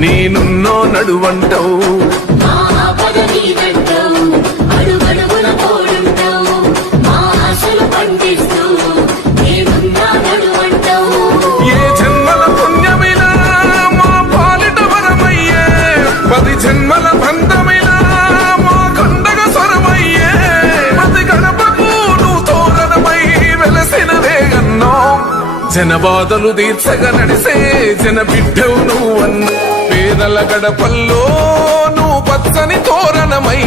నేనున్నో నడువంటావు. ఏ జన్మల పుణ్యమిలా మా పాలిట వరమయ్యే పది జన్మల బంధమిలా మా కొండగ స్వరమయ్యే. పది గణపకు నువ్వు తోరణమై వెలసిన వేగన్నో జనబాధలు తీర్చగా నడిసే జన బిడ్డవు నువ్వన్న పేదల గడపల్లో నువ్వు పచ్చని తోరణమై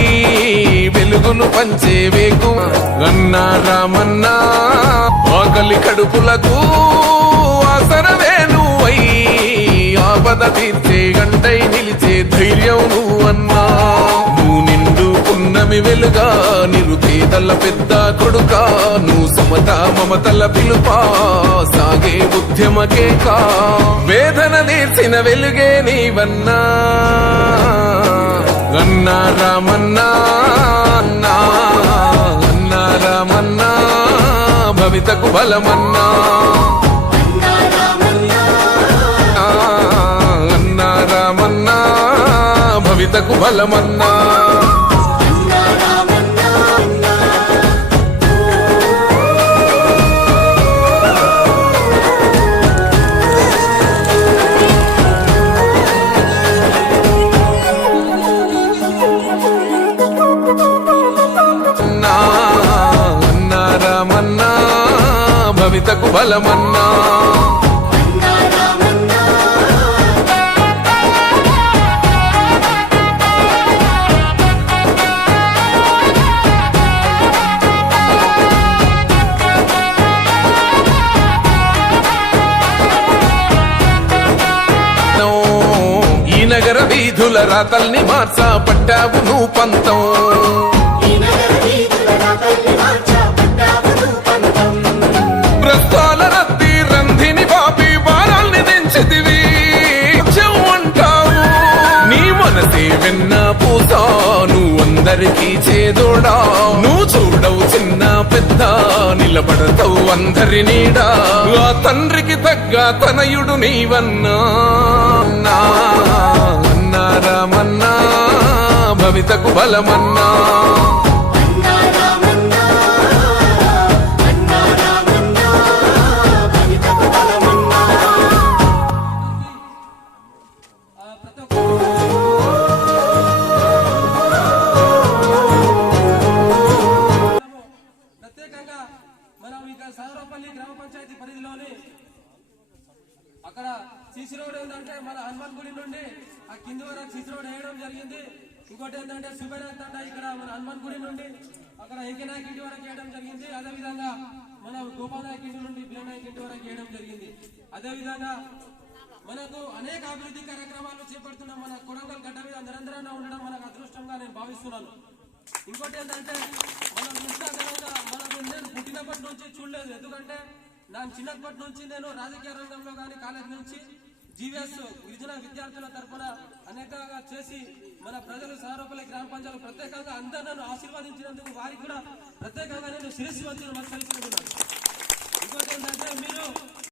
వెలుగును పంచే వేగు అన్నా రామన్నా ఆకలి కడుపులకు ఆసరవే నువ్వై. ఆపద తీర్చే గంటై నిలిచే ధైర్యం నువ్వన్నా. వెలుగా వెలుగా నిరుపేదల పెద్ద కొడుక నువ్వు సమత మమతల పిలుపా సాగే ఉద్యమకే కా వేదన తీర్చిన వెలుగే నీవన్నా. అన్నా రామన్నా అన్నా అన్నా రామన్నా భవితకు బలమన్నా. అన్నా రామన్నా భవితకు బలమన్నా. భవితకు బలమన్నా. ఈ నగర వీధుల రాతల్ని మార్చా పట్టావు నువ్వు పంతం. అందరికీ చేదోడా? నువ్వు చూడవు చిన్న పెద్ద నిలబడతావు అందరి నీడా. ఆ తండ్రికి తగ్గ తనయుడు నీవన్నా. అన్నారామన్నా భవితకు బలమన్నా. ప్రత్యేకంగా మనం ఇక సాగరపల్లి గ్రామ పంచాయతీ పరిధిలోని అక్కడ సిసి రోడ్ ఏంటంటే మన హనుమాన్ గుడి నుండి ఆ కింది వరకు సిసి రోడ్ వేయడం జరిగింది. ఇంకోటి ఏంటంటే సుబేరాజ్ తండ ఇక్కడ మన హనుమాన్ గుడి నుండి అక్కడ ఏకనాయక్ ఇంటి వరకు వేయడం జరిగింది. అదే విధంగా మన గోపాలనాయక్ ఇంటి నుండి బిలనాయక్ ఇంటి వరకు వేయడం జరిగింది. అదే విధంగా మనకు అనేక అభివృద్ధి కార్యక్రమాలు చేపడుతున్న మన కొడంగల్ గడ్డ మీద నిరంతరంగా ఉండడం మనకు అదృష్టంగా నేను భావిస్తున్నాను. ఇంకోటి ఏంటంటే మనం ఇన్స్టాగ్రామ్గా మనకు నేను పుట్టినప్పటి నుంచి చూడలేదు. ఎందుకంటే నా చిన్నప్పటి నుంచి నేను రాజకీయ రంగంలో కానీ కాలేజ్ నుంచి జీవీఎస్ గిరిజన విద్యార్థుల తరఫున అనేకగా చేసి మన ప్రజలు సారోపల్లి గ్రామ పంచాయతీ ప్రత్యేకంగా అందరూ నన్ను ఆశీర్వదించినందుకు వారికి కూడా ప్రత్యేకంగా నేను శిరస్సు వచ్చి నమస్కరిస్తున్నాను. ఇంకోటి ఏంటంటే మీరు